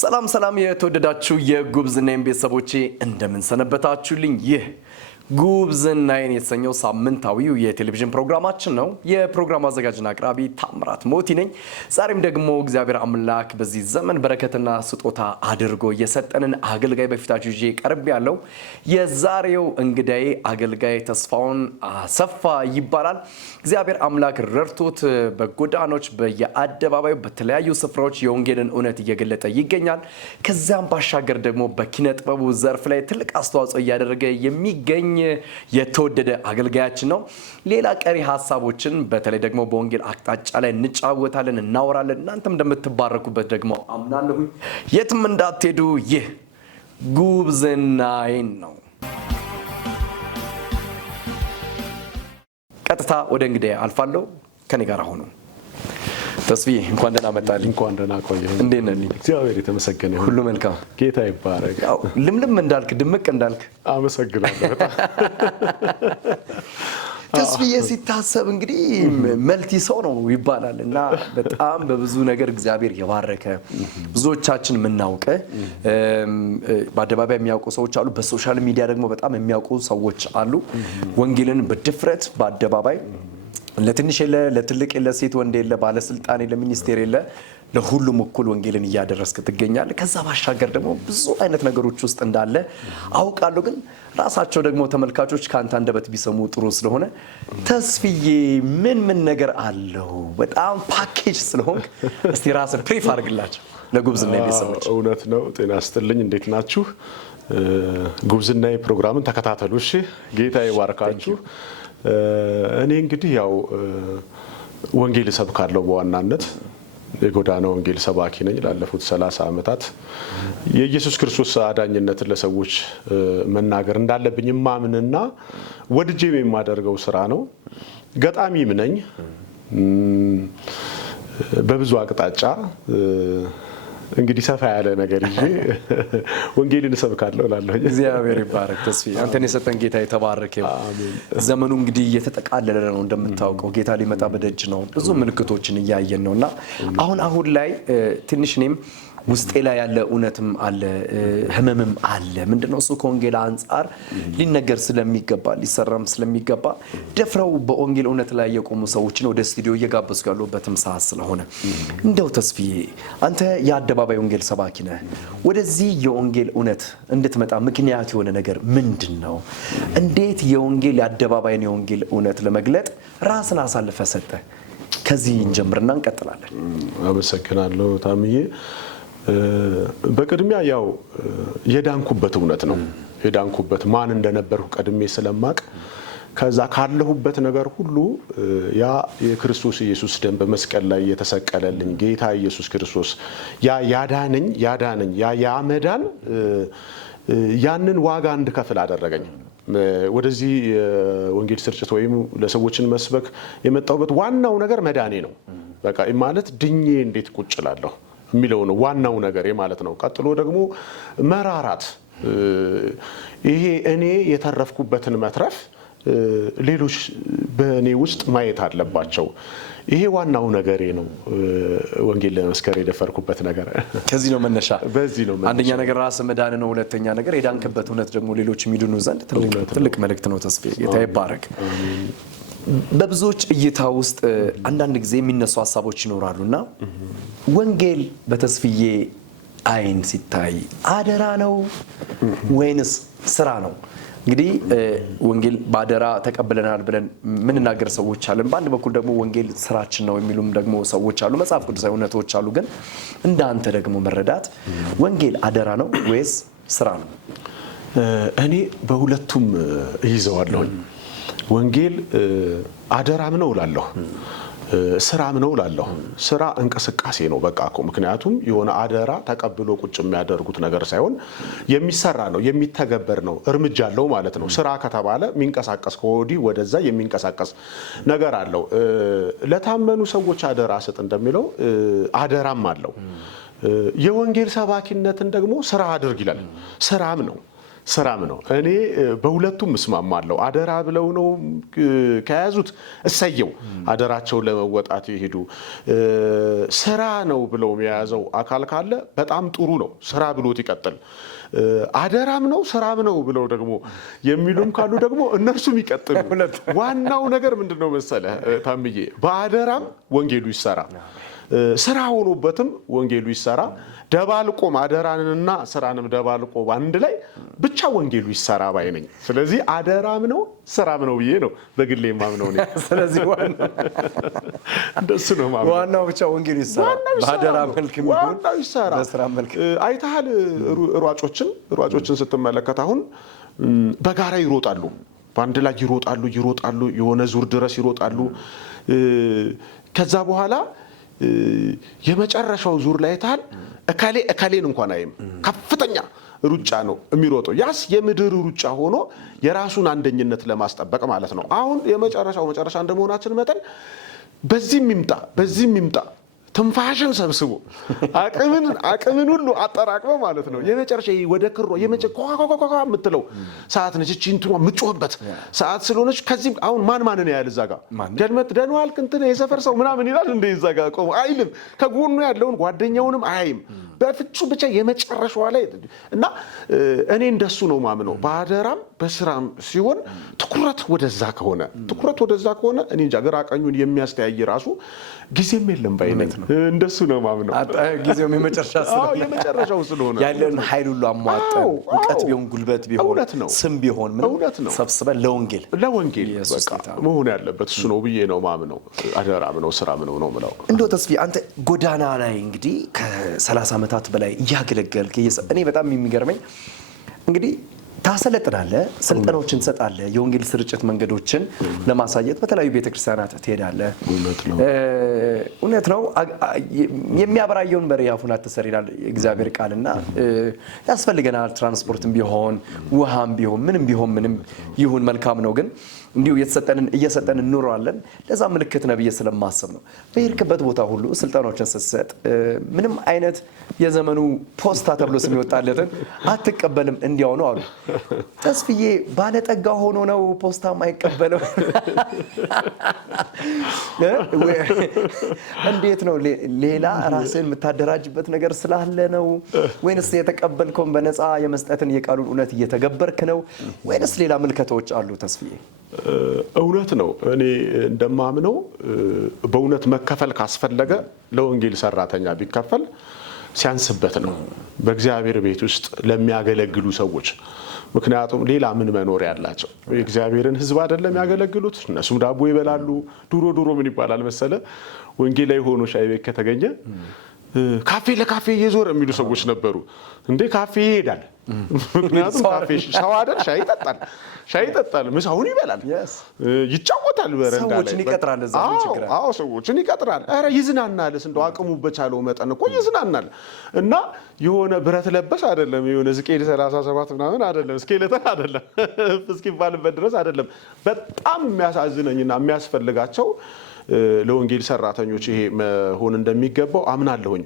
ሰላም ሰላም የተወደዳችሁ የጉብዝናዬ ቤተሰቦቼ እንደምን ሰነበታችሁልኝ? ይህ ጉብዝናዬ የተሰኘው ሳምንታዊው የቴሌቪዥን ፕሮግራማችን ነው። የፕሮግራሙ አዘጋጅና አቅራቢ ታምራት ሞቲ ነኝ። ዛሬም ደግሞ እግዚአብሔር አምላክ በዚህ ዘመን በረከትና ስጦታ አድርጎ የሰጠንን አገልጋይ በፊታችሁ ይዤ ቀርብ ያለው የዛሬው እንግዳዬ አገልጋይ ተስፋውን አሰፋ ይባላል። እግዚአብሔር አምላክ ረድቶት በጎዳኖች በየአደባባዩ በተለያዩ ስፍራዎች የወንጌልን እውነት እየገለጠ ይገኛል። ከዛም ባሻገር ደግሞ በኪነ ጥበቡ ዘርፍ ላይ ትልቅ አስተዋጽኦ እያደረገ የሚገኝ የተወደደ አገልጋያችን ነው። ሌላ ቀሪ ሀሳቦችን በተለይ ደግሞ በወንጌል አቅጣጫ ላይ እንጫወታለን፣ እናወራለን። እናንተም እንደምትባረኩበት ደግሞ አምናለሁ። የትም እንዳትሄዱ። ይህ ጉብዝናዬ ነው። ቀጥታ ወደ እንግዳዬ አልፋለሁ። ከኔ ጋር ሆኑ። ተስፋዬ እንኳን ደህና መጣልኝ። እንኳን ደህና ቆየህ። እንዴት ነህ? እግዚአብሔር የተመሰገነ ይሁን። ሁሉ መልካም። ጌታ ይባረክ። ያው ልምልም እንዳልክ ድምቅ እንዳልክ አመሰግናለሁ በጣም። ተስፋዬ ሲታሰብ እንግዲህ መልቲ ሰው ነው ይባላል እና በጣም በብዙ ነገር እግዚአብሔር የባረከ ብዙዎቻችን የምናውቀ በአደባባይ የሚያውቁ ሰዎች አሉ። በሶሻል ሚዲያ ደግሞ በጣም የሚያውቁ ሰዎች አሉ። ወንጌልን በድፍረት በአደባባይ ለትንሽ የለ ለትልቅ የለ ሴት ወንድ የለ ባለስልጣን የለ ሚኒስቴር የለ ለሁሉም እኩል ወንጌልን እያደረስክ ትገኛለህ። ከዛ ባሻገር ደግሞ ብዙ አይነት ነገሮች ውስጥ እንዳለ አውቃለሁ። ግን ራሳቸው ደግሞ ተመልካቾች ካንተ አንደበት ቢሰሙ ጥሩ ስለሆነ ተስፋዬ ምን ነገር አለው? በጣም ፓኬጅ ስለሆንክ እስቲ ራስን ብሪፍ አድርግላቸው ለጉብዝናዬ ቤተሰቦች። እውነት ነው። ጤና ይስጥልኝ። እንዴት ናችሁ? ጉብዝናዬ ፕሮግራምን ተከታተሉ እሺ። ጌታ ይባርካችሁ። እኔ እንግዲህ ያው ወንጌል እሰብካለሁ። በዋናነት የጎዳና ወንጌል ሰባኪ ነኝ። ላለፉት 30 ዓመታት የኢየሱስ ክርስቶስ አዳኝነትን ለሰዎች መናገር እንዳለብኝ ማምንና ወድጄም የማደርገው ስራ ነው። ገጣሚም ነኝ። በብዙ አቅጣጫ እንግዲህ ሰፋ ያለ ነገር ይዤ ወንጌልን እሰብካለሁ እላለሁ። እግዚአብሔር ይባረክ። ተስፋዬ አንተን የሰጠን ጌታ የተባረከ ይሁን። ዘመኑ እንግዲህ እየተጠቃለለ ነው እንደምታውቀው። ጌታ ሊመጣ በደጅ ነው። ብዙ ምልክቶችን እያየን ነውና አሁን ላይ ትንሽ እኔም ውስጤ ላይ ያለ እውነትም አለ ህመምም አለ። ምንድነው እሱ? ከወንጌል አንፃር ሊነገር ስለሚገባ ሊሰራም ስለሚገባ ደፍረው በወንጌል እውነት ላይ የቆሙ ሰዎችን ወደ ስቱዲዮ እየጋበዝኩ ያለሁበትም ሰዓት ስለሆነ እንደው ተስፋዬ አንተ የአደባባይ ወንጌል ሰባኪ ነህ። ወደዚህ የወንጌል እውነት እንድትመጣ ምክንያት የሆነ ነገር ምንድነው? እንዴት የአደባባይን የወንጌል እውነት ለመግለጥ ራስን አሳልፈ ሰጠ? ከዚህ እንጀምርና እንቀጥላለን። አመሰግናለሁ ታምዬ። በቅድሚያ ያው የዳንኩበት እውነት ነው። የዳንኩበት ማን እንደነበርኩ ቀድሜ ስለማቅ ከዛ ካለሁበት ነገር ሁሉ ያ የክርስቶስ ኢየሱስ ደም በመስቀል ላይ የተሰቀለልኝ ጌታ ኢየሱስ ክርስቶስ ያዳነኝ ያ መዳን ያንን ዋጋ እንድከፍል አደረገኝ። ወደዚህ ወንጌል ስርጭት ወይም ለሰዎችን መስበክ የመጣሁበት ዋናው ነገር መዳኔ ነው። በቃ ማለት ድኜ እንዴት ቁጭ እላለሁ የሚለው ነው ዋናው ነገር ማለት ነው። ቀጥሎ ደግሞ መራራት፣ ይሄ እኔ የተረፍኩበትን መትረፍ ሌሎች በእኔ ውስጥ ማየት አለባቸው። ይሄ ዋናው ነገሬ ነው። ወንጌል ለመስከር የደፈርኩበት ነገር ከዚህ ነው መነሻ። በዚህ ነው መነሻ። አንደኛ ነገር ራስ መዳን ነው። ሁለተኛ ነገር የዳንክበት እውነት ደግሞ ሌሎች የሚድኑ ዘንድ ትልቅ መልእክት ነው። ተስፋዬ ጌታ ይባረክ። በብዙዎች እይታ ውስጥ አንዳንድ ጊዜ የሚነሱ ሀሳቦች ይኖራሉና ወንጌል በተስፋዬ አይን ሲታይ አደራ ነው ወይንስ ስራ ነው? እንግዲህ ወንጌል ባደራ ተቀብለናል ብለን ምንናገር ሰዎች አለን። በአንድ በኩል ደግሞ ወንጌል ስራችን ነው የሚሉም ደግሞ ሰዎች አሉ። መጽሐፍ ቅዱሳዊ እውነቶች አሉ። ግን እንዳንተ ደግሞ መረዳት ወንጌል አደራ ነው ወይስ ስራ ነው? እኔ በሁለቱም እይዘዋለሁኝ። ወንጌል አደራም ነው እላለሁ፣ ስራም ነው እላለሁ። ስራ እንቅስቃሴ ነው በቃ እኮ። ምክንያቱም የሆነ አደራ ተቀብሎ ቁጭ የሚያደርጉት ነገር ሳይሆን የሚሰራ ነው፣ የሚተገበር ነው፣ እርምጃ አለው ማለት ነው። ስራ ከተባለ የሚንቀሳቀስ ከወዲህ ወደዛ የሚንቀሳቀስ ነገር አለው። ለታመኑ ሰዎች አደራ ስጥ እንደሚለው አደራም አለው። የወንጌል ሰባኪነትን ደግሞ ስራ አድርግ ይላል። ስራም ነው። ስራም ነው። እኔ በሁለቱም እስማማለሁ። አደራ ብለው ነው ከያዙት እሰየው፣ አደራቸውን ለመወጣት ይሄዱ። ስራ ነው ብለው የያዘው አካል ካለ በጣም ጥሩ ነው፣ ስራ ብሎት ይቀጥል። አደራም ነው ስራም ነው ብለው ደግሞ የሚሉም ካሉ ደግሞ እነርሱም ይቀጥሉ። ዋናው ነገር ምንድነው መሰለህ ታምዬ፣ በአደራም ወንጌሉ ይሰራ፣ ስራ ሆኖበትም ወንጌሉ ይሰራ። ደባልቆም አደራንና ስራንም ደባልቆ አንድ ላይ ብቻ ወንጌሉ ይሰራ ባይ ነኝ። ስለዚህ አደራም ነው ስራም ነው ብዬ ነው በግሌ ማምነው ነኝ። ስለዚህ እንደሱ ነው ማምነው። ዋናው ብቻ ወንጌሉ ይሰራ፣ በአደራ መልክ የሚሆን ዋናው ይሰራ። በስራ መልክ አይተሃል፣ ሯጮችን ስትመለከት አሁን በጋራ ይሮጣሉ፣ በአንድ ላይ ይሮጣሉ፣ የሆነ ዙር ድረስ ይሮጣሉ። ከዛ በኋላ የመጨረሻው ዙር ላይ አይተሃል፣ እከሌን እንኳን አይም ከፍተኛ ሩጫ ነው የሚሮጠው። ያስ የምድር ሩጫ ሆኖ የራሱን አንደኝነት ለማስጠበቅ ማለት ነው። አሁን የመጨረሻው መጨረሻ እንደመሆናችን መጠን በዚህም ይምጣ ትንፋሽን ሰብስቦ አቅምን ሁሉ አጠራቅሞ ማለት ነው የመጨረሻ ወደ ክሮ የመጨረሻ የምትለው ሰዓት ነች። እቺ እንትኗ የምትጮህበት ሰዓት ስለሆነች ከዚህ አሁን ማን ያያል? እዛ ጋር ደንዋል እንትን የሰፈር ሰው ምናምን ይላል እንደ እዛ ጋር ቆሞ አይልም። ከጎኑ ያለውን ጓደኛውንም አያይም። በፍጹም ብቻ የመጨረሻዋ ላይ እና እኔ እንደሱ ነው ማምነው። በአደራም በስራም ሲሆን ትኩረት ወደዛ ከሆነ እኔ እንጃ ግራ ቀኙን የሚያስተያይ ራሱ ጊዜም የለም ባይነት ነው። እንደሱ ነው ማምነው። ጊዜውም የመጨረሻው ስለሆነ ያለን ኃይል ሁሉ አሟጠን እውቀት ቢሆን ጉልበት ቢሆን ስም ቢሆን ምን ሰብስበን ለወንጌል በቃ መሆን ያለበት እሱ ነው ብዬ ነው ማምነው። አደራም ነው ስራም ነው የምለው። እንደው ተስፋ አንተ ጎዳና ላይ እንግዲህ ከ30 ዓመታት በላይ እያገለገልክ እኔ በጣም የሚገርመኝ እንግዲህ ታሰለጥናለህ፣ ስልጠናዎችን ትሰጣለህ፣ የወንጌል ስርጭት መንገዶችን ለማሳየት በተለያዩ ቤተክርስቲያናት ትሄዳለህ። እውነት ነው። የሚያበራየውን በሬ አፉን አትሰር ይላል እግዚአብሔር ቃልና ያስፈልገናል። ትራንስፖርትም ቢሆን ውሃም ቢሆን ምንም ይሁን መልካም ነው። ግን እንዲሁ እየሰጠን እንኖራለን። ለዛ ምልክት ነው ብዬ ስለማስብ ነው። በሄድክበት ቦታ ሁሉ ስልጠናዎችን ስትሰጥ ምንም አይነት የዘመኑ ፖስታ ተብሎ ስም ይወጣለትን አትቀበልም። እንዲያው ነው አሉ። ተስፍዬ ባለጠጋ ሆኖ ነው ፖስታ የማይቀበለው? እንዴት ነው? ሌላ ራስን የምታደራጅበት ነገር ስላለ ነው ወይንስ የተቀበልከውን በነፃ የመስጠትን የቃሉን እውነት እየተገበርክ ነው ወይንስ ሌላ ምልከታዎች አሉ? ተስፍዬ እውነት ነው። እኔ እንደማምነው በእውነት መከፈል ካስፈለገ ለወንጌል ሰራተኛ ቢከፈል ሲያንስበት ነው፣ በእግዚአብሔር ቤት ውስጥ ለሚያገለግሉ ሰዎች። ምክንያቱም ሌላ ምን መኖር ያላቸው የእግዚአብሔርን ሕዝብ አይደለም ያገለግሉት። እነሱም ዳቦ ይበላሉ። ድሮ ምን ይባላል መሰለ፣ ወንጌላዊ ሆኖ ሻይ ቤት ከተገኘ ካፌ ለካፌ እየዞረ የሚሉ ሰዎች ነበሩ። እንዴ ካፌ ይሄዳል፣ ምክንያቱም ካፌ ሰው አይደል፣ ሻይ ይጠጣል፣ ምሳውን ይበላል፣ ይጫወታል፣ በረንዳ ላይ ሰዎችን ይቀጥራል። ኧረ ይዝናናልስ፣ እንደው አቅሙ በቻለው መጠን እኮ ይዝናናል። እና የሆነ ብረት ለበስ አይደለም፣ የሆነ ስኬል 37 ምናምን አይደለም፣ ስኬለተን አይደለም እስኪባልበት ድረስ አይደለም። በጣም የሚያሳዝነኝና የሚያስፈልጋቸው ለወንጌል ሰራተኞች ይሄ መሆን እንደሚገባው አምናለሁኝ።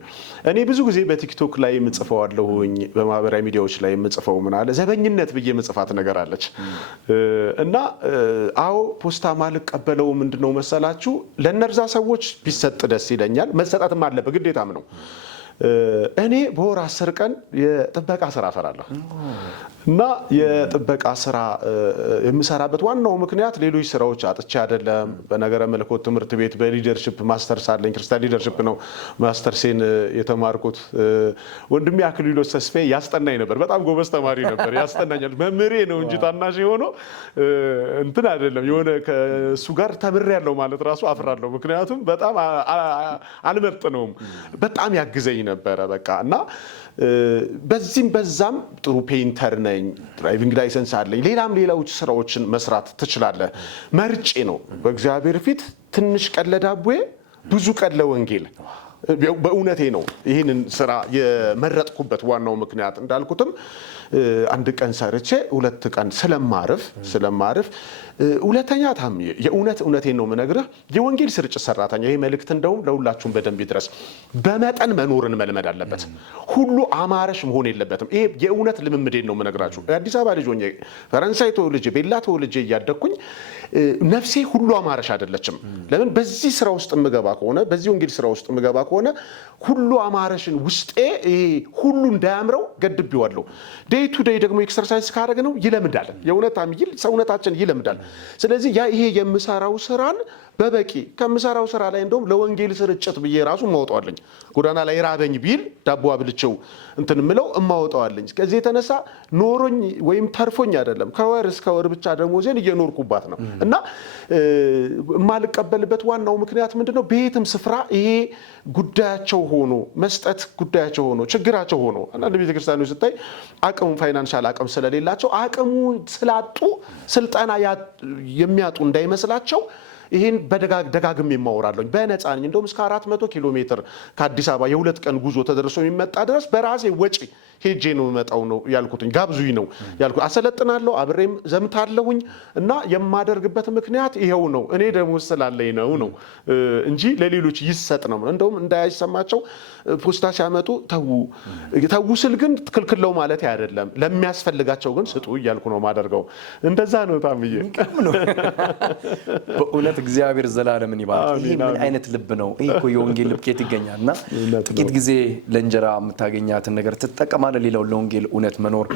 እኔ ብዙ ጊዜ በቲክቶክ ላይ የምጽፈዋለሁኝ፣ በማህበራዊ ሚዲያዎች ላይ የምጽፈው ምን አለ ዘበኝነት ብዬ የምጽፋት ነገር አለች እና አዎ ፖስታ ማልቀበለው ምንድነው መሰላችሁ፣ ለነርዛ ሰዎች ቢሰጥ ደስ ይለኛል። መሰጣትም አለበት ግዴታም ነው። እኔ በወር 10 ቀን የጥበቃ ስራ እሰራለሁ እና የጥበቃ ስራ የምሰራበት ዋናው ምክንያት ሌሎች ስራዎች አጥቼ አይደለም። በነገረ መለኮት ትምህርት ቤት በሊደርሺፕ ማስተርስ አለኝ። ክርስቲያን ሊደርሺፕ ነው ማስተርሴን የተማርኩት። ወንድሜ አክሊሎስ ተስፋዬ ያስጠናኝ ነበር። በጣም ጎበዝ ተማሪ ነበር፣ ያስጠናኛል። መምህሬ ነው እንጂ ታናሽ ሆኖ እንትን አይደለም። የሆነ ከእሱ ጋር ተምሬያለሁ ማለት ራሱ አፍራለሁ። ምክንያቱም በጣም አልመጥነውም። በጣም ያግዘኝ ነበረ በቃ እና በዚህም በዛም ጥሩ ፔይንተር ነኝ፣ ድራይቪንግ ላይሰንስ አለኝ። ሌሎች ስራዎችን መስራት ትችላለህ። መርጬ ነው በእግዚአብሔር ፊት ትንሽ ቀን ለዳቦዬ ብዙ ቀን ለወንጌል። በእውነቴ ነው ይህንን ስራ የመረጥኩበት ዋናው ምክንያት እንዳልኩትም 1 ቀን ሰርቼ 2 ቀን ስለማርፍ ሁለተኛ ታም የእውነቴን ነው የምነግርህ የወንጌል ስርጭት ሰራተኛ ይሄ መልእክት እንደውም ለሁላችሁም በደንብ ይድረስ በመጠን መኖርን መልመድ አለበት ሁሉ አማረሽ መሆን የለበትም ይሄ የእውነት ልምምዴን ነው የምነግራችሁ አዲስ አበባ ልጅ ሆኜ ፈረንሳይ ተወልጄ ቤላ ተወልጄ እያደኩኝ ነፍሴ ሁሉ አማረሽ አይደለችም ለምን በዚህ ስራ ውስጥ ምገባ ከሆነ በዚህ ወንጌል ስራ ውስጥ ምገባ ከሆነ ሁሉ አማረሽን ውስጤ ሁሉ እንዳያምረው ገድቤዋለሁ ዴይ ቱ ዴይ ደግሞ ኤክሰርሳይዝ ካደረግ ነው ይለምዳል የእውነት አምይል ሰውነታችን ይለምዳል ስለዚህ ያ ይሄ የምሰራው ስራን በበቂ ከምሰራው ስራ ላይ እንደውም ለወንጌል ስርጭት ብዬ ራሱ ማውጣዋለኝ ጎዳና ላይ ራበኝ ቢል ዳቦ አብልቼው እንትን ምለው ማውጣዋለኝ ከዚህ የተነሳ ኖሮኝ ወይም ተርፎኝ አይደለም ከወር እስከ ወር ብቻ ደሞዜን እየኖርኩባት ነው እና ማልቀበልበት ዋናው ምክንያት ምንድነው ቤትም ስፍራ ይሄ ጉዳያቸው ሆኖ መስጠት ጉዳያቸው ሆኖ ችግራቸው ሆኖ አንዳንድ ቤተክርስቲያኖች ስታይ አቅሙ ፋይናንሻል አቅም ስለሌላቸው አቅሙ ስላጡ ስልጣና የሚያጡ እንዳይመስላቸው ይሄን በደጋግም የማወራለኝ በነፃ ነኝ እንደውም እስከ 400 ኪሎ ሜትር ከአዲስ አበባ የሁለት ቀን ጉዞ ተደርሶ የሚመጣ ድረስ በራሴ ወጪ ሄጄ ነው መጣው ነው ያልኩትኝ ጋብዙኝ ነው ያልኩት አሰለጥናለሁ አብሬም ዘምታለሁኝ እና የማደርግበት ምክንያት ይሄው ነው እኔ ደሞዝ ስላለኝ ነው እንጂ ለሌሎች ይሰጥ ነው እንደውም እንዳያሰማቸው ፖስታ ሲያመጡ ተው ስል ግን ክልክለው ማለት አይደለም ለሚያስፈልጋቸው ግን ስጡ እያልኩ ነው ማደርገው እንደዛ ነው ታምዬ በእውነት እግዚአብሔር ዘላለምን ይባርክ ይሄ ምን አይነት ልብ ነው ይሄ እኮ የወንጌል ልብ ከየት ይገኛልና ጥቂት ጊዜ ለእንጀራ የምታገኛትን ነገር ትጠቀማለህ ሌላው ለወንጌል እውነት መኖር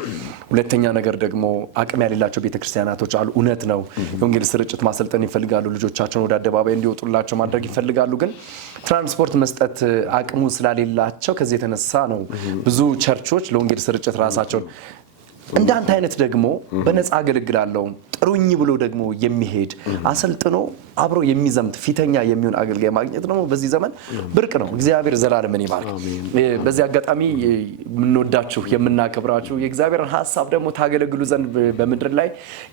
ሁለተኛ ነገር ደግሞ አቅም ያሌላቸው ቤተክርስቲያናቶች አሉ እውነት ነው የወንጌል ስርጭት ማሰልጠን ይፈልጋሉ ልጆቻቸውን ወደ አደባባይ እንዲወጡላቸው ማድረግ ይፈልጋሉ ግን ትራንስፖርት መስጠት አቅሙ ስላሌላቸው ከዚህ የተነሳ ነው ብዙ ቸርቾች ለወንጌል ስርጭት ራሳቸውን እንዳንተ አይነት ደግሞ በነፃ አገልግላለሁ ጥሩኝ ብሎ ደግሞ የሚሄድ አሰልጥኖ አብሮ የሚዘምት ፊተኛ የሚሆን አገልጋይ ማግኘት ነው በዚህ ዘመን ብርቅ ነው እግዚአብሔር ዘላለምን ይባርክ በዚህ አጋጣሚ ምንወዳችሁ የምናከብራችሁ የእግዚአብሔርን ሐሳብ ደግሞ ታገለግሉ ዘንድ በመድረክ ላይ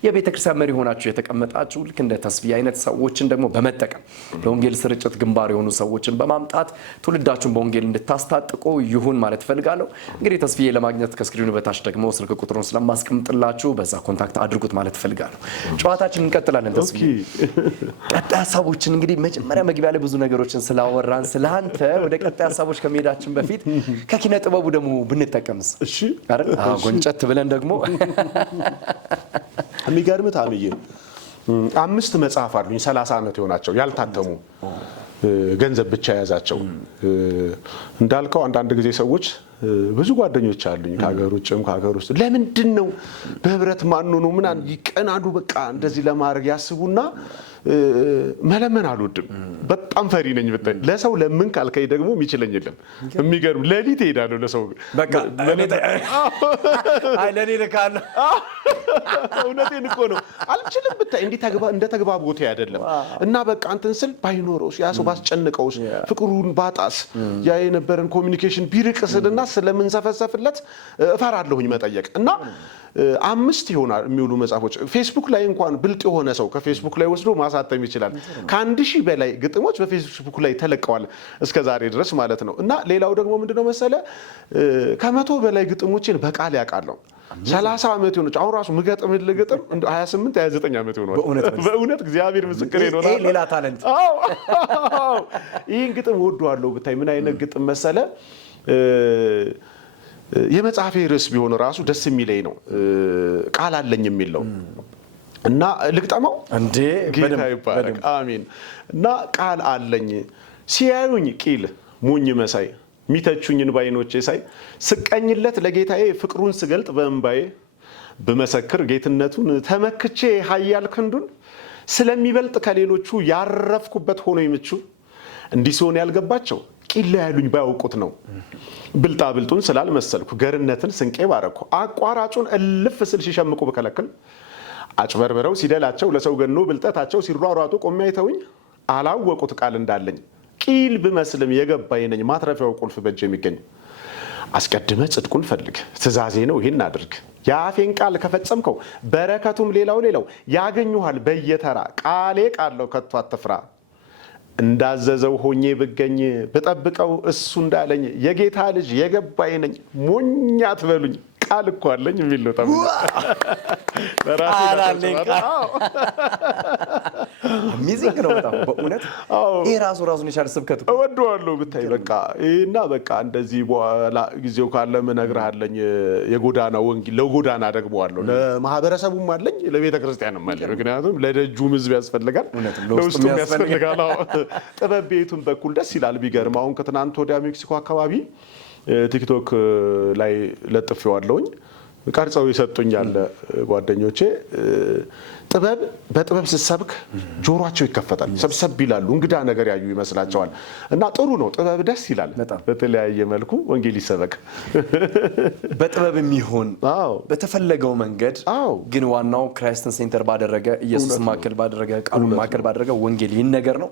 የቤተክርስቲያን መሪ ሆናችሁ የተቀመጣችሁ ልክ እንደ ተስፋዬ አይነት ሰዎችን ደግሞ በመጠቀም ለወንጌል ስርጭት ግንባር የሆኑ ሰዎችን በማምጣት ትውልዳችሁን በወንጌል እንድታስታጥቁ ይሁን ማለት ፈልጋለሁ እንግዲህ ተስፋዬ ለማግኘት ከስክሪኑ በታች ደግሞ ስልክ ቁጥሩን ስለማስቀምጥላችሁ በዛ ኮንታክት አድርጉት ማለት ፈልጋለሁ ጨዋታችንን እንቀጥላለን ተስፋዬ ቀጣይ ሐሳቦችን እንግዲህ መጀመሪያ መግቢያ ላይ ብዙ ነገሮችን ስላወራን ስለአንተ ወደ ቀጣይ ሐሳቦች ከመሄዳችን በፊት ከኪነ ጥበቡ ደግሞ ብንጠቀምስ እሺ አይደል ጎንጨት ብለን ደግሞ የሚገርም ታምዬ 5 መጽሐፍ አሉኝ 30 ዓመት ይሆናቸው ያልታተሙ ገንዘብ ብቻ ያዛቸው እንዳልከው አንዳንድ ጊዜ ሰዎች ብዙ ጓደኞች አሉኝ ከሀገር ውጭም ከሀገር ውስጥ ለምንድን ነው በህብረት ማን ነው ምን ይቀናዱ በቃ እንደዚህ ለማድረግ ያስቡና መለመን አልወድም በጣም ፈሪ ነኝ ብታይ ለሰው ለምን ካልከኝ ደግሞ የሚችለኝ የለም የሚገርም ለሊት ሄዳለሁ ለሰው በቃ አይ ለኔ ልካለሁ እውነቴን እኮ ነው አልችልም ብታይ እንደ ተግባቦቴ አይደለም እና በቃ አንተን ስል ባይኖረውስ ያ ሰው ባስጨንቀውስ ፍቅሩን ባጣስ ያ የነበረን ኮሚኒኬሽን ቢርቅስልና ስለምንሰፈሰፍለት እፈራለሁኝ መጠየቅ እና 5 ይሆናል የሚውሉ መጽሐፎች ፌስቡክ ላይ እንኳን ብልጥ የሆነ ሰው ከፌስቡክ ላይ ወስዶ ማሳተም ይችላል ከ1000 በላይ ግጥሞች በፌስቡክ ላይ ተለቀዋል እስከዛሬ ድረስ ማለት ነው እና ሌላው ደግሞ ምንድነው መሰለ ከ100 በላይ ግጥሞችን በቃል ያውቃለሁ 30 ዓመት ይሆነች አሁን ራሱ ምገጥምል ግጥም 28 29 ዓመት ይሆናል በእውነት እግዚአብሔር ምስክሬ ነው ይሄ ሌላ ታለንት ይሄን ግጥም ወደዋለሁ ብታይ ምን አይነት ግጥም መሰለ የመጽሐፌ ርዕስ ቢሆን ራሱ ደስ የሚለኝ ነው ቃል አለኝ የሚለው እና ልግጠመው እንዴ ጌታ ይባረክ አሜን እና ቃል አለኝ ሲያዩኝ ቂል ሞኝ መሳይ ሚተቹኝን ባይኖቼ ሳይ ስቀኝለት ለጌታዬ ፍቅሩን ስገልጥ በእንባዬ በመሰክር ጌትነቱን ተመክቼ ኃያል ክንዱን ስለሚበልጥ ከሌሎቹ ያረፍኩበት ሆኖ ይምቹ እንዲሶን ያልገባቸው ቂል ያሉኝ ባያውቁት ነው ብልጣ ብልጡን ስላልመሰልኩ ገርነትን ስንቄ ባረኩ አቋራጩን እልፍ ስል ሲሸምቁ በከለከል አጭበርበረው ሲደላቸው ለሰው ገኖ ብልጠታቸው ሲሯሯጡ ቆሜ አይተውኝ አላወቁት ቃል እንዳለኝ ቂል ብመስልም የገባኝ ነኝ ማትረፊያው ቁልፍ በእጄ የሚገኝ አስቀድመ ጽድቁን ፈልግ ትእዛዜ ነው ይሄን አድርግ ያፌን ቃል ከፈጸምከው በረከቱም ሌላው ያገኙሃል በየተራ ቃሌ ቃለው ከቶ አትፍራ እንዳዘዘው ሆኜ ብገኝ በጠብቀው እሱ እንዳለኝ የጌታ ልጅ የገባኝ ነኝ ሞኝ አትበሉኝ ቃል እኮ አለኝ የሚል ነው ታዲያ አሜዚንግ ነው በጣም በእውነት ይሄ ራሱን የቻለ ስብከት እወደዋለሁ ብታይ በቃ እና በቃ እንደዚህ በኋላ ጊዜው ካለ እነግርሃለሁ የጎዳና ወንጌል ለጎዳና ደግሞዋለሁ ለማህበረሰቡም አለኝ ለቤተ ክርስቲያንም አለኝ ምክንያቱም ለደጁም ህዝብ ያስፈልጋል ለውስጡም ያስፈልጋል ጥበብ ቤቱን በኩል ደስ ይላል ቢገርም አሁን ከትናንት ወዲያ ሜክሲኮ አካባቢ ቲክቶክ ላይ ለጥፌዋለሁኝ ቀርጸው ይሰጡኛል ጓደኞቼ ጥበብ በጥበብ ሲሰብክ ጆሮአቸው ይከፈታል ሰብሰብ ይላሉ እንግዳ ነገር ያዩ ይመስላቸዋል እና ጥሩ ነው ጥበብ ደስ ይላል በተለያየ መልኩ ወንጌል ይሰበክ በጥበብ የሚሆን በተፈለገው መንገድ ግን ዋናው ክራይስትን ሴንተር ባደረገ ኢየሱስ ማከል ባደረገ ቃሉን ማከል ባደረገ ወንጌል ይነገር ነው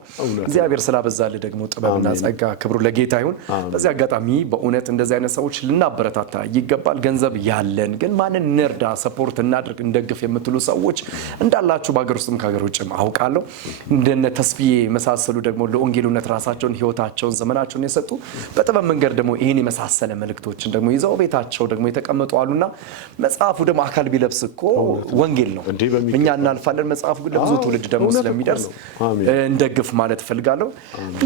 እግዚአብሔር ስላበዛል ደግሞ ጥበብና ጸጋ ክብሩ ለጌታ ይሁን በዚህ አጋጣሚ በእውነት እንደዚህ አይነት ሰዎች ልናበረታታ ይገባል ገንዘብ ያለን ግን ማንን እንርዳ ሰፖርት እናድርግ እንደግፍ የምትሉ ሰዎች እንዳላችሁ በአገር ውስጥም ከሀገር ውጭም አውቃለሁ እንደነ ተስፋዬ መሳሰሉ ደግሞ ለወንጌሉነት ራሳቸውን ህይወታቸውን ዘመናቸውን የሰጡ በጥበብ መንገድ ደግሞ ይሄን የመሳሰለ መልእክቶችን ደግሞ ይዘው ቤታቸው ደግሞ የተቀመጡ አሉና መጽሐፉ ደግሞ አካል ቢለብስ እኮ ወንጌል ነው እኛ እናልፋለን መጽሐፉ ግን ለብዙ ትውልድ ደግሞ ስለሚደርስ እንደግፍ ማለት ፈልጋለሁ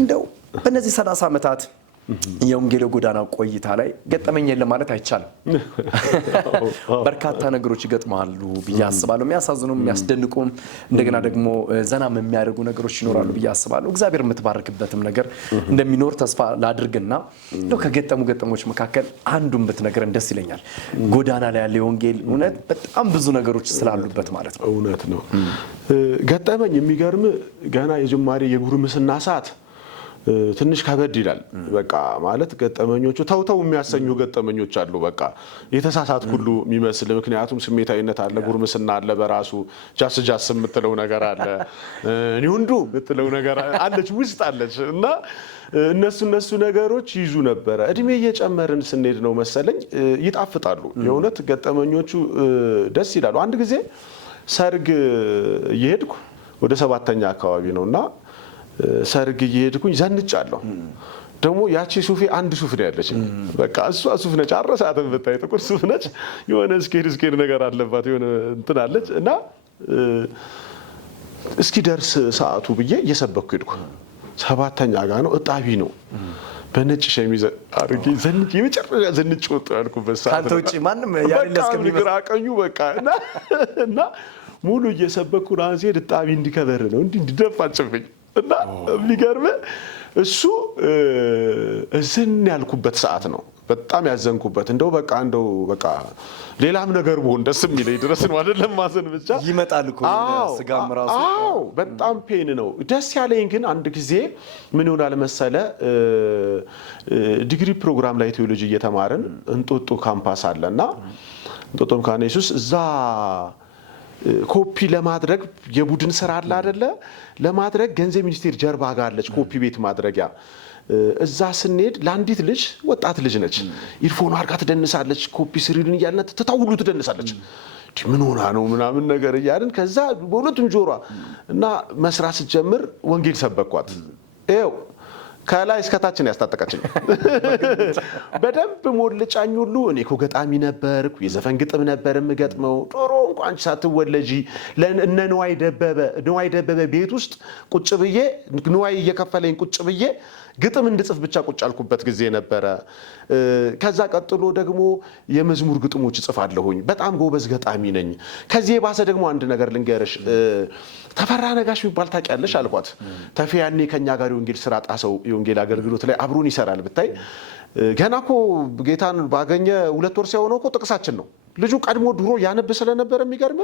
እንደው በእነዚህ 30 ዓመታት የወንጌል ጎዳና ቆይታ ላይ ገጠመኝ የለም ማለት አይቻልም በርካታ ነገሮች ይገጥማሉ ብያስባለሁ የሚያሳዝኑም የሚያስደንቁም እንደገና ደግሞ ዘናም የሚያደርጉ ነገሮች ይኖራሉ ብያስባለሁ እግዚአብሔር የምትባርክበትም ነገር እንደሚኖር ተስፋ ላድርግና ነው ከገጠሙ ገጠሞች መካከል አንዱን ብትነግረን ደስ ይለኛል ጎዳና ላይ ያለ የወንጌል እውነት በጣም ብዙ ነገሮች ስላሉበት ማለት ነው እውነት ነው ገጠመኝ የሚገርም ገና የጅማሬ የጉርምስና ሰዓት ትንሽ ከበድ ይላል በቃ ማለት ገጠመኞቹ ተውተው የሚያሰኙ ገጠመኞች አሉ በቃ የተሳሳት ሁሉ የሚመስል ምክንያቱም ስሜታዊነት አለ ጉርምስና አለ በራሱ ጃስ የምትለው ነገር አለ ኒውንዱ የምትለው ነገር አለች ውስጥ አለች እና እነሱ ነገሮች ይዙ ነበር እድሜ እየጨመርን ስንሄድ ነው መሰለኝ ይጣፍጣሉ የእውነት ገጠመኞቹ ደስ ይላሉ አንድ ጊዜ ሰርግ እየሄድኩ ወደ 7ኛ አካባቢ ነውና ሰርግ እየሄድኩኝ ዘንጫለሁ ደግሞ ያቺ ሱፊ አንድ ሱፍ ነው ያለች በቃ እሷ ሱፍ ነች አረሳተም ብታይ ጥቁር ሱፍ ነች የሆነ ስኬድ ነገር አለባት የሆነ እንትን አለች እና እስኪ ደርስ ሰዓቱ ብዬ እየሰበኩ ሄድኩ 7ኛ ጋር ነው እጣቢ ነው በነጭ ሸሚዝ አርጌ ዘንጭ የመጨረሻ ዘንጭ ወጣ ያልኩበት ሰዓት ካንተ ውጪ ማንንም ያሪን ለስከሚመስ አቀኙ በቃ እና ሙሉ እየሰበኩ ራሴ እጣቢ እንዲከበር ነው እንዲደፋጭብኝ እና የሚገርም እሱ እዝን ያልኩበት ሰዓት ነው በጣም ያዘንኩበት እንደው በቃ ሌላም ነገር ቢሆን ደስ የሚለኝ ድረስ ነው አይደለም ማዘን ብቻ ይመጣል እኮ ስጋም ራሱ በጣም ፔን ነው ደስ ያለኝ ግን አንድ ጊዜ ምን ይሆናል መሰለ ዲግሪ ፕሮግራም ላይ ቴዎሎጂ እየተማርን እንጦጦ ካምፓስ አለና እንጦጦ ካኔሱስ እዛ ኮፒ ለማድረግ የቡድን ስራ አለ አይደለ ለማድረግ ገንዘብ ሚኒስቴር ጀርባ ጋር አለች ኮፒ ቤት ማድረጊያ እዛ ስንሄድ ለአንዲት ልጅ ወጣት ልጅ ነች ኢርፎን አርጋ ትደንሳለች ኮፒ ስሪልን እያልናት ተታውሉ ትደንሳለች ምን ሆና ነው ምናምን ነገር እያልን ከዛ በሁለቱም ጆሯ እና መስራት ስትጀምር ወንጌል ሰበኳት ኤው ከላይ እስከታችን ያስታጠቀችኝ በደንብ ሞልጫኝ ሁሉ እኔ እኮ ገጣሚ ነበርኩ የዘፈን ግጥም ነበር የምገጥመው ዶሮ እንኳን ሳትወለጂ ለነንዋይ ደበበ ቤት ውስጥ ቁጭ ብዬ ንዋይ እየከፈለኝ ቁጭ ብዬ ግጥም እንድጽፍ ብቻ ቁጭ አልኩበት ጊዜ ነበረ ከዛ ቀጥሎ ደግሞ የመዝሙር ግጥሞች ጽፋለሁኝ በጣም ጎበዝ ገጣሚ ነኝ ከዚህ የባሰ ደግሞ አንድ ነገር ልንገርሽ ተፈራ ነጋሽ የሚባል ታውቂያለሽ አልኳት ተፈያኔ ከኛ ጋር የወንጌል ስራ ጣሰው የወንጌል አገልግሎት ላይ አብሮን ይሰራል ብታይ ገና እኮ ጌታን ባገኘ 2 ወር ሲሆነው እኮ ጥቅሳችን ነው ልጁ ቀድሞ ድሮ ያነብ ስለነበር የሚገርም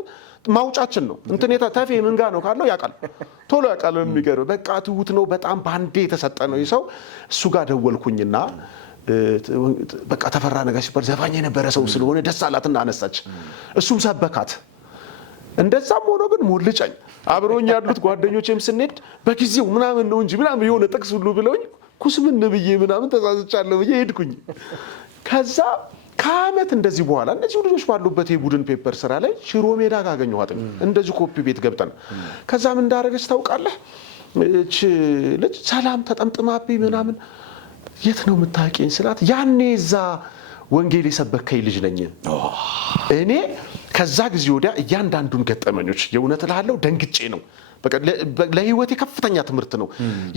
ማውጫችን ነው እንትን ተፈ ምን ጋር ነው ካለው ያቃል ቶሎ ያቃል የሚገርም በቃ ትሁት ነው በጣም ባንዴ የተሰጠ ነው ይሰው እሱ ጋር ደወልኩኝና በቃ ተፈራ ነጋሽ ሲባል ዘፋኝ የነበረ ሰው ስለሆነ ደስ አላትና አነሳች እሱም ሰበካት እንደዛም ሆኖ ግን ሞልጫኝ አብሮኝ ያሉት ጓደኞቼም ስንሄድ በጊዜው ምናምን ነው እንጂ ምናምን የሆነ ጥቅስ ሁሉ ብለውኝ ኩስምን ብዬ ምናምን ተሳስቻለሁ ብዬ ሄድኩኝ ከዛ ከአመት እንደዚህ በኋላ እነዚህ ልጆች ባሉበት የቡድን ፔፐር ስራ ላይ ሽሮ ሜዳ ጋገኘኋት እንደዚህ ኮፒ ቤት ገብተን ከዛ ምን እንዳረገች ታውቃለህ እቺ ልጅ ሰላም ተጠምጥማብኝ ምናምን የት ነው የምታውቂኝ ስላት ያኔ እዛ ወንጌል የሰበከኝ ልጅ ነኝ እኔ ከዛ ጊዜ ወዲያ እያንዳንዱን ገጠመኞች የእውነት እልሃለሁ ደንግጬ ነው በቃ ለህይወቴ ከፍተኛ ትምህርት ነው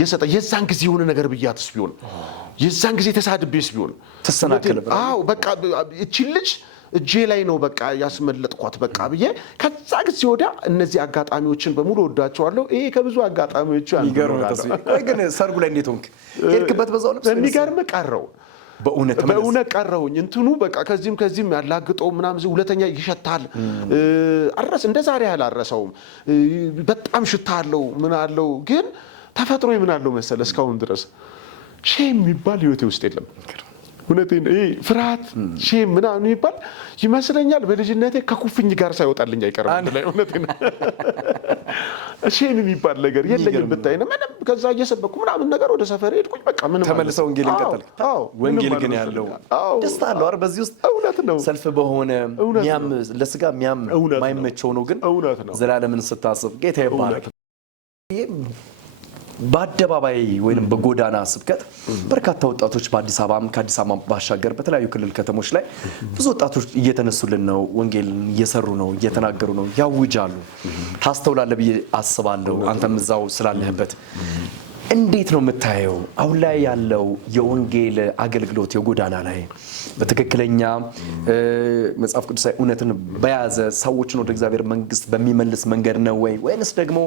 የሰጠ የዛን ጊዜ የሆነ ነገር ብያትስ ቢሆን የዛን ጊዜ ተሳድቤስ ቢሆን ተሰናከለ አዎ በቃ እቺ ልጅ እጄ ላይ ነው በቃ ያስመለጥኳት በቃ ብዬ ከዛ ጊዜ ወዲያ እነዚህ አጋጣሚዎችን በሙሉ ወዳቸዋለሁ ይሄ ከብዙ አጋጣሚዎች አንዱ ነው ግን ሰርጉ ላይ እንዴት ሆንክ ሄድክበት በዛው ልብስ የሚገርም ቀረው በእውነት ቀረውኝ እንትኑ በቃ ከዚህም ያላግጠው ምናምን ሁለተኛ ይሸታል አረስ እንደ ዛሬ ያላረሰውም በጣም ሽታለው ምን አለው ግን ተፈጥሮ ምን አለው መሰለ እስካሁን ድረስ ሼም የሚባል ህይወቴ ውስጥ የለም እውነቴን ነው ፍርሃት ሼም ምናምን የሚባል ይመስለኛል በልጅነቴ ከኩፍኝ ጋር ሳይወጣልኝ አይቀርም አንድ ላይ እውነቴን ነው ሼም የሚባል ነገር የለኝም ብታይና ምንም ከዛ እየሰበኩ ምናምን ነገር ወደ ሰፈር ሄድኩኝ በቃ ምንም ተመልሰው ወንጌልን ቀጠልክ ወንጌል ግን ያለው ደስታ አለው አይደል በዚህ ውስጥ እውነት ነው ሰልፍ በሆነ ሚያም ለስጋ ሚያም ማይመቸው ነው ግን ዘላለምን ስታስብ ጌታ ይባረክ በአደባባይ ወይንም በጎዳና ስብከት በርካታ ወጣቶች በአዲስ አበባም ከአዲስ አበባ ባሻገር በተለያዩ ክልል ከተሞች ላይ ብዙ ወጣቶች እየተነሱልን ነው ወንጌልን እየሰሩ ነው እየተናገሩ ነው ያውጃሉ ታስተውላለህ ብዬ አስባለሁ አንተም እዛው ስላለህበት እንዴት ነው የምታየው አሁን ላይ ያለው የወንጌል አገልግሎት የጎዳና ላይ በትክክለኛ መጽሐፍ ቅዱሳዊ እውነትን በያዘ ሰዎችን ወደ እግዚአብሔር መንግስት በሚመልስ መንገድ ነው ወይስ ደግሞ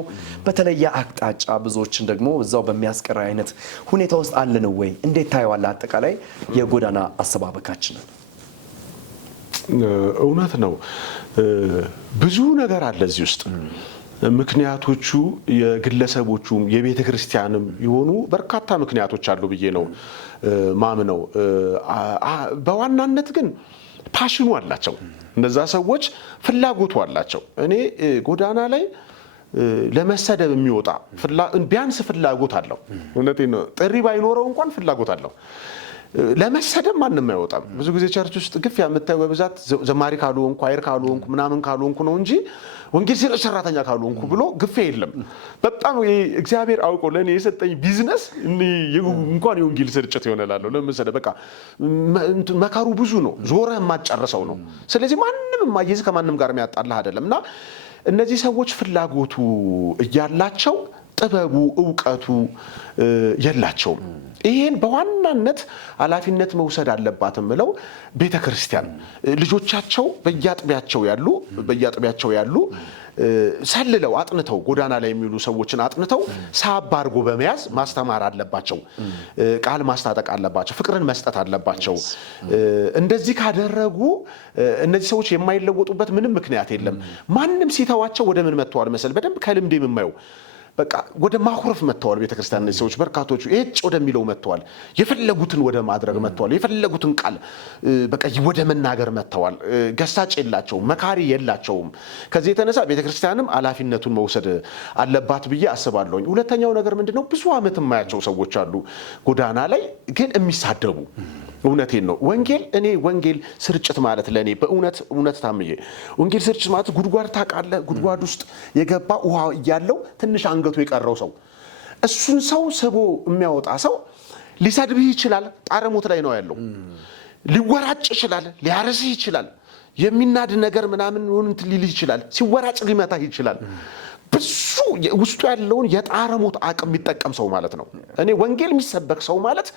በተለየ አቅጣጫ ብዙዎችን ደግሞ እዛው በሚያስቀር አይነት ሁኔታ ውስጥ አለ ነው እንዴት ታየዋለህ አጠቃላይ የጎዳና አሰባበካችንን እውነት ነው ብዙ ነገር አለ እዚህ ውስጥ ምክንያቶቹ የግለሰቦቹም የቤተ ክርስቲያንም የሆኑ በርካታ ምክንያቶች አሉ ብዬ ነው ማምነው በዋናነት ግን ፓሽኑ አላቸው እነዛ ሰዎች ፍላጎቱ አላቸው እኔ ጎዳና ላይ ለመሰደብ የሚወጣ ቢያንስ ፍላጎት አለው እውነቴን ነው ጥሪ ባይኖረው እንኳን ፍላጎት አለው ለመሰደብ ማንንም አይወጣም ብዙ ጊዜ ቸርች ውስጥ ግፍ ያመጣው በብዛት ዘማሪ ካልሆንኩ ኳየር ካልሆንኩ ምናምን ካልሆንኩ ነው እንጂ ወንጌል ሰራተኛ ካልሆንኩ ብሎ ግፍ የለም በጣም እግዚአብሔር አውቆ ለኔ የሰጠኝ ቢዝነስ እንኳን የወንጌል ስርጭት ይሆነላል ለምሳሌ በቃ መካሩ ብዙ ነው ዞረህ ማጨረሰው ነው ስለዚህ ማንንም ማይዝ ከማንንም ጋር የሚያጣላህ አይደለምና እነዚህ ሰዎች ፍላጎቱ እያላቸው ጥበቡ ዕውቀቱ የላቸውም ይሄን በዋናነት ኃላፊነት መውሰድ አለባትም ብለው ቤተክርስቲያን ልጆቻቸው በያጥቢያቸው ያሉ ሰልለው አጥንተው ጎዳና ላይ የሚሉ ሰዎችን አጥንተው ሳባርጎ በመያዝ ማስተማር አለባቸው ቃል ማስታጠቅ አለባቸው ፍቅርን መስጠት አለባቸው እንደዚህ ካደረጉ እነዚህ ሰዎች የማይለወጡበት ምንም ምክንያት የለም ማንንም ሲተዋቸው ወደ ምን መጥተዋል መሰል በደንብ ከልምድ የምማየው በቃ ወደ ማኩረፍ መጥተዋል ቤተክርስቲያን እነዚህ ሰዎች በርካቶቹ እጭ ወደሚለው መጥተዋል የፈለጉትን ወደ ማድረግ መጥተዋል የፈለጉትን ቃል በቃ ወደ መናገር መጥተዋል ገሳጭ የላቸውም መካሪ የላቸውም ከዚህ የተነሳ ቤተክርስቲያንም ኃላፊነቱን መውሰድ አለባት ብዬ አስባለሁ ሁለተኛው ነገር ምንድነው ብዙ አመት የማያቸው ሰዎች አሉ ጎዳና ላይ ግን የሚሳደቡ እውነቴን ነው ወንጌል ስርጭት ማለት ለኔ በእውነት ታምዬ ወንጌል ስርጭት ማለት ጉድጓድ ታቃለ ጉድጓድ ውስጥ የገባ ውሃ ያለው ትንሽ አንገቱ የቀረው ሰው እሱን ሰው ስቦ የሚያወጣ ሰው ሊሰድብህ ይችላል ጣረሞት ላይ ነው ያለው ሊወራጭ ይችላል ሊያረስህ ይችላል የሚናድ ነገር ምናምን ወንት ሊልህ ይችላል ሲወራጭ ሊመታህ ይችላል ብዙ ውስጡ ያለውን የጣረሞት አቅም የሚጠቀም ሰው ማለት ነው እኔ ወንጌል የሚሰበክ ሰው ማለት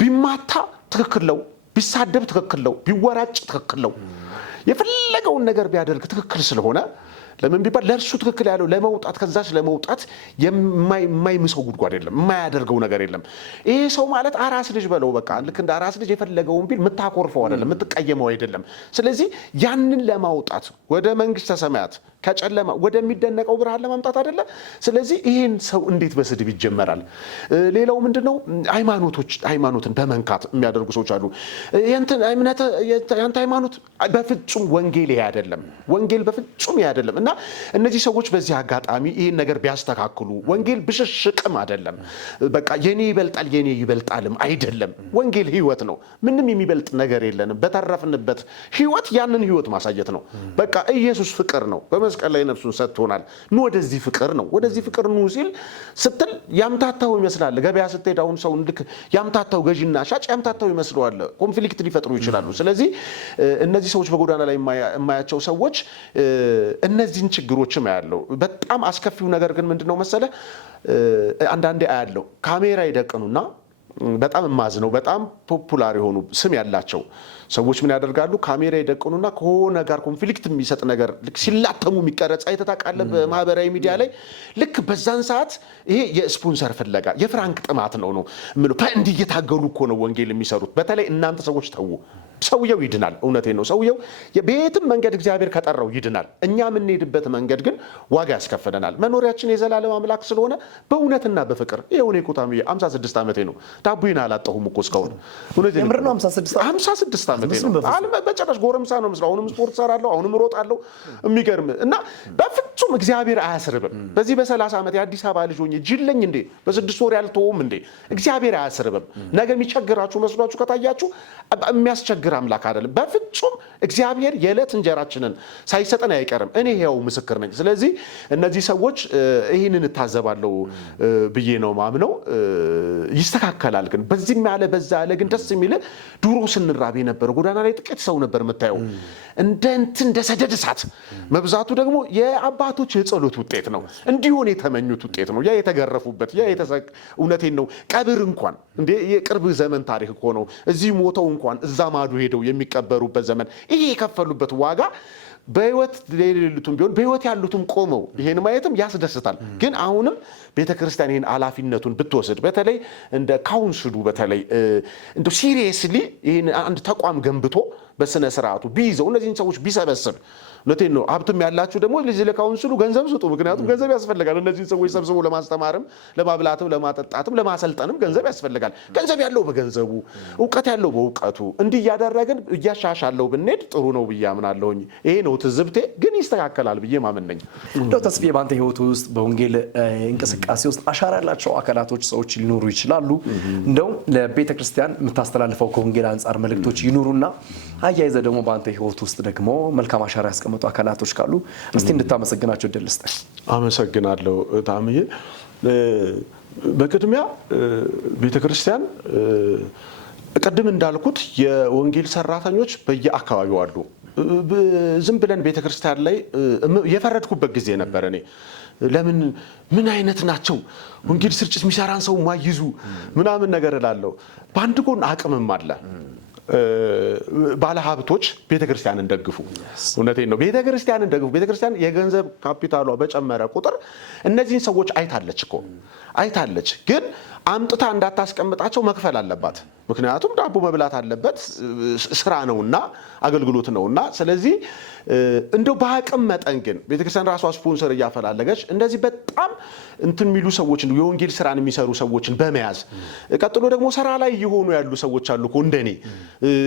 ቢማታ ትክክል ነው ቢሳደብ ትክክል ነው ቢወራጭ ትክክል ነው የፈለገውን ነገር ቢያደርግ ትክክል ስለሆነ ለምን ቢባል ለርሱ ትክክል ያለው ለመውጣት ከዛች ለመውጣት የማይምሰው ጉድጓድ የለም የማያደርገው ነገር የለም ይሄ ሰው ማለት አራስ ልጅ በለው በቃ ልክ እንደ አራስ ልጅ የፈለገውን ቢል ምታኮርፈው አይደለም ምትቀየመው አይደለም ስለዚህ ያንን ለማውጣት ወደ መንግስተ ሰማያት ከጨለማ ወደሚደነቀው ብርሃን ለማምጣት አይደለ ስለዚህ ይሄን ሰው እንዴት በስድብ ይጀመራል ሌላው ምንድነው ሃይማኖትን በመንካት የሚያደርጉ ሰዎች አሉ ያንተ ሃይማኖት በፍጹም ወንጌል ይሄ አይደለም ወንጌል በፍጹም ይሄ አይደለም እና እና እነዚህ ሰዎች በዚህ አጋጣሚ ይሄን ነገር ቢያስተካክሉ ወንጌል ብሽሽቅም አይደለም በቃ የኔ ይበልጣልም አይደለም ወንጌል ህይወት ነው ምንም የሚበልጥ ነገር የለንም በተረፍንበት ህይወት ያንን ህይወት ማሳየት ነው በቃ ኢየሱስ ፍቅር ነው በመስቀል ላይ ነፍሱን ሰጥቶናል ኑ ወደዚህ ፍቅር ኑ ሲል ስትል ያምታታው ይመስላል ገበያ ስትሄድ አሁን ሰው ልክ ያምታታው ገዢና ሻጭ ያምታታው ይመስላል ኮንፍሊክት ሊፈጥሩ ይችላሉ ስለዚህ እነዚህ ሰዎች በጎዳና ላይ የማያቸው ሰዎች እነዚህን ችግሮችም ያለው በጣም አስከፊው ነገር ግን ምንድነው መሰለ አንዳንዴ አያለው ካሜራ ይደቅኑና በጣም ማዝነው በጣም ፖፑላር የሆኑ ስም ያላቸው ሰዎች ምን ያደርጋሉ ካሜራ ይደቅኑና ከሆነ ጋር ኮንፍሊክት የሚሰጥ ነገር ሲላተሙ የሚቀረጽ አይተታቃለ በማህበራዊ ሚዲያ ላይ ልክ በዛን ሰዓት ይሄ የስፖንሰር ፍለጋ የፍራንክ ጥማት ነው እንዲህ እየታገሉ እኮ ነው ወንጌል የሚሰሩት በተለይ እናንተ ሰዎች ተው ሰውየው ይድናል እውነቴን ነው ሰውየው የቤትም መንገድ እግዚአብሔር ከጠራው ይድናል እኛ የምንሄድበት መንገድ ግን ዋጋ ያስከፈለናል መኖሪያችን የዘላለም አምላክ ስለሆነ በእውነትና በፍቅር ይሄው ነው ቁጣም 56 ዓመቴ ነው ዳቡይና አላጣሁም እኮ እስካሁን እውነቴን የምር ነው 56 ዓመቴ ነው በጨረሽ ጎረምሳ ነው መስለው አሁንም ስፖርት ሰራለሁ አሁንም ሮጣለሁ የሚገርም እና በፍጹም እግዚአብሔር አያስርብም በዚህ በ30 ዓመት የአዲስ አበባ ልጅ ሆኜ ጅለኝ እንዴ በ6 ወር ያልተውም እንዴ እግዚአብሔር አያስርብም ነገ የሚቸግራችሁ መስሏችሁ ከታያችሁ የሚያስቸግር አምላክ አይደለም በፍጹም እግዚአብሔር የዕለት እንጀራችንን ሳይሰጠን አይቀርም እኔ ይሄው ምስክር ነኝ ስለዚህ እነዚህ ሰዎች ይሄንን ታዘባለው ብዬ ነው ማምነው ይስተካከላል ግን በዚህም ያለ በዛ ያለ ግን ደስ የሚል ድሮ ስንራብ ነበር ጎዳና ላይ ጥቂት ሰው ነበር መታየው እንደ ሰደድ እሳት መብዛቱ ደግሞ የአባቶች የጸሎት ውጤት ነው እንዲሆን የተመኙት ውጤት ነው ያ የተገረፉበት ያ እውነቴን ነው ቀብር እንኳን እንደ የቅርብ ዘመን ታሪክ እኮ ነው እዚህ ሞተው እንኳን እዛ ማዱ ሄደው የሚቀበሩበት ዘመን ይሄ የከፈሉበት ዋጋ በህይወት ለሌሉትም ቢሆን በህይወት ያሉትም ቆመው ይሄን ማየትም ያስደስታል ግን አሁንም ቤተክርስቲያን ይሄን አላፊነቱን ብትወስድ በተለይ እንደ ካውንስሉ በተለይ እንደ ሲሪየስሊ ይሄን አንድ ተቋም ገንብቶ በስነ ስርዓቱ ቢይዘው እነዚህን ሰዎች ቢሰበስብ ለቴን ነው ሀብትም ያላችሁ ደግሞ ለዚህ ለካውንስሉ ገንዘብ ስጡ ምክንያቱም ገንዘብ ያስፈልጋል እነዚህን ሰዎች ሰብስቦ ለማስተማርም ለማብላትም ለማጠጣትም ለማሰልጠንም ገንዘብ ያስፈልጋል ገንዘብ ያለው በገንዘቡ ዕውቀት ያለው በዕውቀቱ እንዲህ ያደረገን እያሻሻለው ብንሄድ ጥሩ ነው ብያምናለሁኝ ይሄ ነው ትዝብቴ ግን ይስተካከላል ብዬ ማመነኝ እንደው ተስፋዬ ባንተ ህይወት ውስጥ በወንጌል እንቅስቃሴ ውስጥ አሻራ ያላቸው አካላቶች ሰዎች ሊኖሩ ይችላሉ እንደው ለቤተክርስቲያን የምታስተላልፈው ከወንጌል አንፃር መልእክቶች ይኑሩና አያይዘ ደግሞ ባንተ ህይወት ውስጥ ደግሞ መልካም አሻራ ያስቀመጡ አካላቶች ካሉ እስቲ እንድታመሰግናቸው ደልስተ አመሰግናለሁ ታምዬ በቅድሚያ ቤተክርስቲያን ቀድም እንዳልኩት የወንጌል ሰራተኞች በየአካባቢው አሉ ዝም ብለን ቤተክርስቲያን ላይ የፈረድኩበት ጊዜ ነበር እኔ ለምን ምን አይነት ናቸው ወንጌል ስርጭት የሚሰራን ሰው ማይዙ ምናምን ነገር እላለሁ በአንድ ጎን አቅምም አለ ባለሀብቶች ቤተክርስቲያንን ደግፉ እውነቴን ነው ቤተክርስቲያንን ደግፉ ቤተክርስቲያን የገንዘብ ካፒታሏ በጨመረ ቁጥር እነዚህን ሰዎች አይታለች ግን አምጥታ እንዳታስቀምጣቸው መክፈል አለባት ምክንያቱም ዳቦ መብላት አለበት ስራ ነውና አገልግሎት ነውና ስለዚህ እንደው በአቅም መጠን ግን ቤተክርስቲያን ራሷ ስፖንሰር እያፈላለገች እንደዚህ በጣም እንትን የሚሉ ሰዎች የወንጌል ስራን የሚሰሩ ሰዎችን በመያዝ ቀጥሎ ደግሞ ስራ ላይ የሆኑ ያሉ ሰዎች አሉ እንደኔ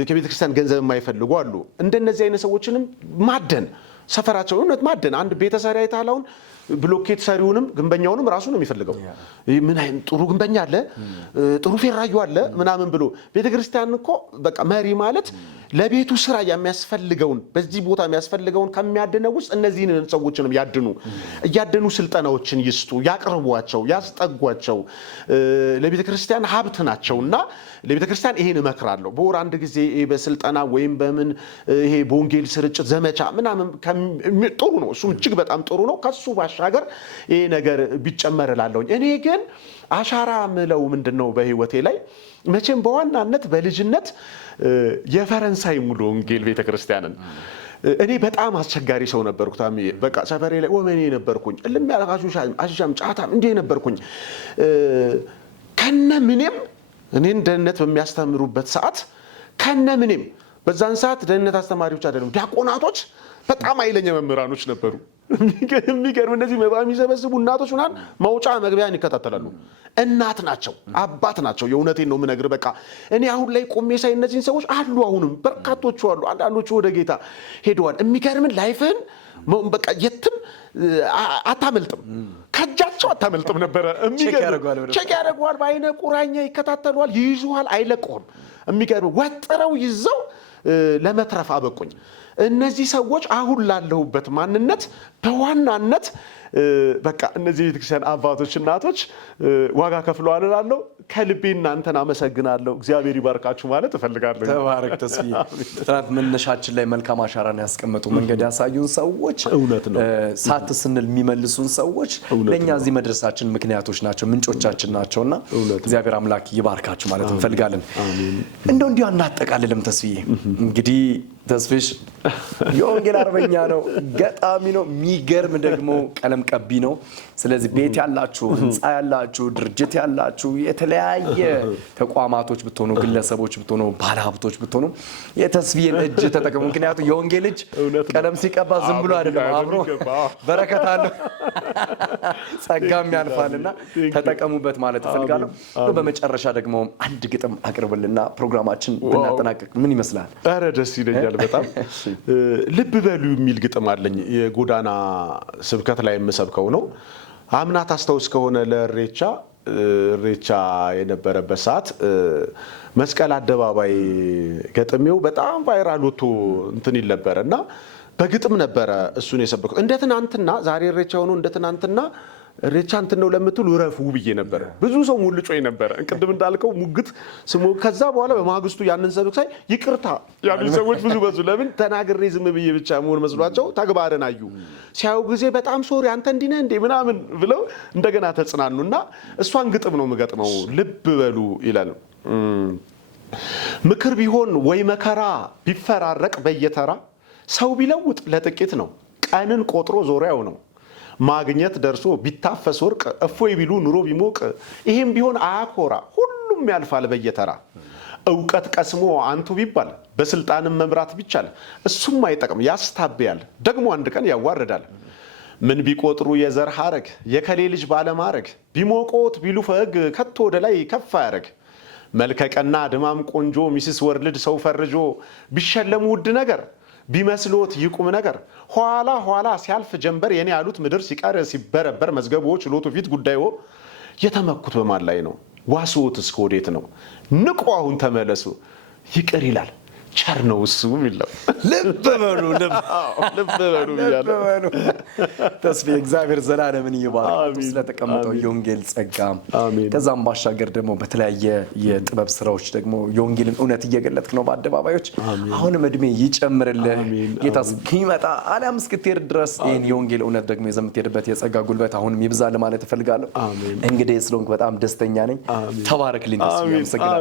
ከቤተክርስቲያን ገንዘብ የማይፈልጉ አሉ እንደነዚህ አይነት ሰዎችንም ማደን ሰፈራቸው እውነት ማደን አንድ ቤተሰሪ አይታላውን ብሎኬት ሰሪውንም ግንበኛውንም ራሱ ነው የሚፈልገው ምን አይነት ጥሩ ግንበኛ አለ ጥሩ ፌራዩ አለ ምናምን ብሎ ቤተክርስቲያን እኮ በቃ መሪ ማለት ለቤቱ ስራ የሚያስፈልገውን በዚህ ቦታ የሚያስፈልገውን ከሚያድነው ውስጥ እነዚህን ሰዎችንም ያድኑ ስልጠናዎችን ይስጡ ያቀርቧቸው ያስጠጓቸው ለቤተክርስቲያን ሀብት ናቸውና ለቤተክርስቲያን ይሄን እመክራለሁ በወር አንድ ጊዜ በስልጠና ወይም በምን ይሄ በወንጌል ስርጭት ዘመቻ ምናምን ጥሩ ነው እሱም እጅግ በጣም ጥሩ ነው ከሱ ባሻገር ይሄ ነገር ቢጨመርላለሁ እኔ ግን አሻራ ምለው ምንድነው በህይወቴ ላይ መቼም በዋናነት በልጅነት የፈረንሳይ ሙሉ ወንጌል ቤተክርስቲያንን እኔ በጣም አስቸጋሪ ሰው ነበርኩ ታሚ በቃ ሰፈሬ ላይ ወመኔ ነበርኩኝ እልም ያላካሹ አሽሻም ጫታም እንዴ ነበርኩኝ ከነ ምንም እኔን ደህንነት በሚያስተምሩበት ሰዓት ከነ ምንም በዛን ሰዓት ደህንነት አስተማሪዎች አይደሉም ዲያቆናቶች በጣም አይለኛ መምህራኖች ነበሩ የሚገርም እነዚህ መባ የሚሰበስቡ እናቶች ምናምን መውጫ መግቢያን ይከታተላሉ። እናት ናቸው፣ አባት ናቸው። የእውነቴን ነው የምነግርህ። በቃ እኔ አሁን ላይ ቆሜ ሳይ እነዚህን ሰዎች አሉ፣ አሁንም በርካቶቹ አሉ። አንዳንዶቹ ወደ ጌታ ሄደዋል። የሚገርምን ላይፍህን በቃ የትም አታመልጥም፣ ከእጃቸው አታመልጥም ነበረ። ቼክ ያደርጓል፣ በአይነ ቁራኛ ይከታተሏል፣ ይይዙሃል፣ አይለቁህም። የሚገርም ወጥረው ይዘው ለመትረፍ አበቁኝ። እነዚህ ሰዎች አሁን ላለሁበት ማንነት በዋናነት በቃ እነዚህ ቤተክርስቲያን አባቶች እናቶች ዋጋ ከፍለዋል እላለሁ። ከልቤ እናንተን አመሰግናለሁ። እግዚአብሔር ይባርካችሁ ማለት እፈልጋለሁ። ተባረክ ተስፋዬ። ትናንት መነሻችን ላይ መልካም አሻራን ያስቀመጡ መንገድ ያሳዩን ሰዎች እውነት ነው። ሳት ስንል የሚመልሱን ሰዎች ለእኛ እዚህ መድረሳችን ምክንያቶች ናቸው፣ ምንጮቻችን ናቸውና እግዚአብሔር አምላክ ይባርካችሁ ማለት እንፈልጋለን። እንዲሁ አናጠቃልልም ተስፋዬ። እንግዲህ ተስፍሽ የወንጌል አርበኛ ነው፣ ገጣሚ ነው፣ የሚገርም ደግሞ ቀለም ቀቢ ነው። ስለዚህ ቤት ያላችሁ፣ ህንፃ ያላችሁ፣ ድርጅት ያላችሁ፣ የተለያየ ተቋማቶች ብትሆኑ፣ ግለሰቦች ብትሆኑ፣ ባለሀብቶች ብትሆኑ የተስፋዬን እጅ ተጠቀሙ። ምክንያቱም የወንጌል እጅ ቀለም ሲቀባ ዝም ብሎ አይደለም፣ አብሮ በረከት አለው፣ ጸጋም ያልፋልና ተጠቀሙበት ማለት እፈልጋለሁ። በመጨረሻ ደግሞ አንድ ግጥም አቅርብልና ፕሮግራማችን ብናጠናቀቅ ምን ይመስላል? ኧረ ደስ ይለኛል በጣም። ልብ በሉ የሚል ግጥም አለኝ። የጎዳና ስብከት ላይ የምሰብከው ነው። አምና ታስታውስ ከሆነ ለኢሬቻ የነበረበት ሰዓት መስቀል አደባባይ ገጥሜው በጣም ቫይራል ወጥቶ እንትን ይል ነበረ እና በግጥም ነበረ እሱን የሰበኩት። እንደ ትናንትና ዛሬ ኢሬቻ ሆኖ እንደ ትናንትና ኢሬቻ እንትን ነው ለምትሉ ረፉ ብዬ ነበረ። ብዙ ሰው ሙልጮኝ ነበረ፣ እንቅድም እንዳልከው ሙግት ስሙ። ከዛ በኋላ በማግስቱ ያንን ሰብክ ሳይ ይቅርታ ያሉ ሰዎች ብዙ በዙ። ለምን ተናግሬ ዝም ብዬ ብቻ መሆን መስሏቸው ተግባርን አዩ። ሲያዩ ጊዜ በጣም ሶሪ አንተ እንዲህ ነህ እንዴ ምናምን ብለው እንደገና ተጽናኑና እሷን ግጥም ነው የምገጥመው። ልብ በሉ ይላል። ምክር ቢሆን ወይ መከራ ቢፈራረቅ በየተራ ሰው ቢለውጥ ለጥቂት ነው፣ ቀንን ቆጥሮ ዞሪያው ነው። ማግኘት ደርሶ ቢታፈስ ወርቅ እፎይ ቢሉ ኑሮ ቢሞቅ ይህም ቢሆን አያኮራ፣ ሁሉም ያልፋል በየተራ። እውቀት ቀስሞ አንቱ ቢባል በስልጣንም መምራት ቢቻል እሱም አይጠቅም ያስታብያል፣ ደግሞ አንድ ቀን ያዋርዳል። ምን ቢቆጥሩ የዘር ሐረግ የከሌ ልጅ ባለማረግ ቢሞቆት ቢሉ ፈግ ከቶ ወደ ላይ ከፍ አያረግ። መልከቀና ድማም ቆንጆ ሚስስ ወርልድ ሰው ፈርጆ ቢሸለሙ ውድ ነገር ቢመስሎት ይቁም ነገር። ኋላ ኋላ ሲያልፍ ጀንበር የኔ ያሉት ምድር ሲቀር ሲበረበር መዝገቦ ችሎቱ ፊት ጉዳዩ የተመኩት በማን ላይ ነው? ዋስዎት እስከ ወዴት ነው? ንቁ አሁን ተመለሱ፣ ይቅር ይላል ቸር ነው እሱ የሚለው። ልብ በሉ ተስፋዬ። እግዚአብሔር ዘላለምን ይባርክ ስለተቀመጠው የወንጌል ጸጋ። ከዛም ባሻገር ደግሞ በተለያየ የጥበብ ስራዎች ደግሞ የወንጌልን እውነት እየገለጥክ ነው በአደባባዮች። አሁንም እድሜ ይጨምርልህ ጌታ እስኪመጣ አሊያም እስክትሄድ ድረስ ይህን የወንጌል እውነት ደግሞ ይዘህ የምትሄድበት የጸጋ ጉልበት አሁንም ይብዛል ማለት እፈልጋለሁ። እንግዲህ ስለሆንክ በጣም ደስተኛ ነኝ። ተባረክልኝ ተስፋዬ።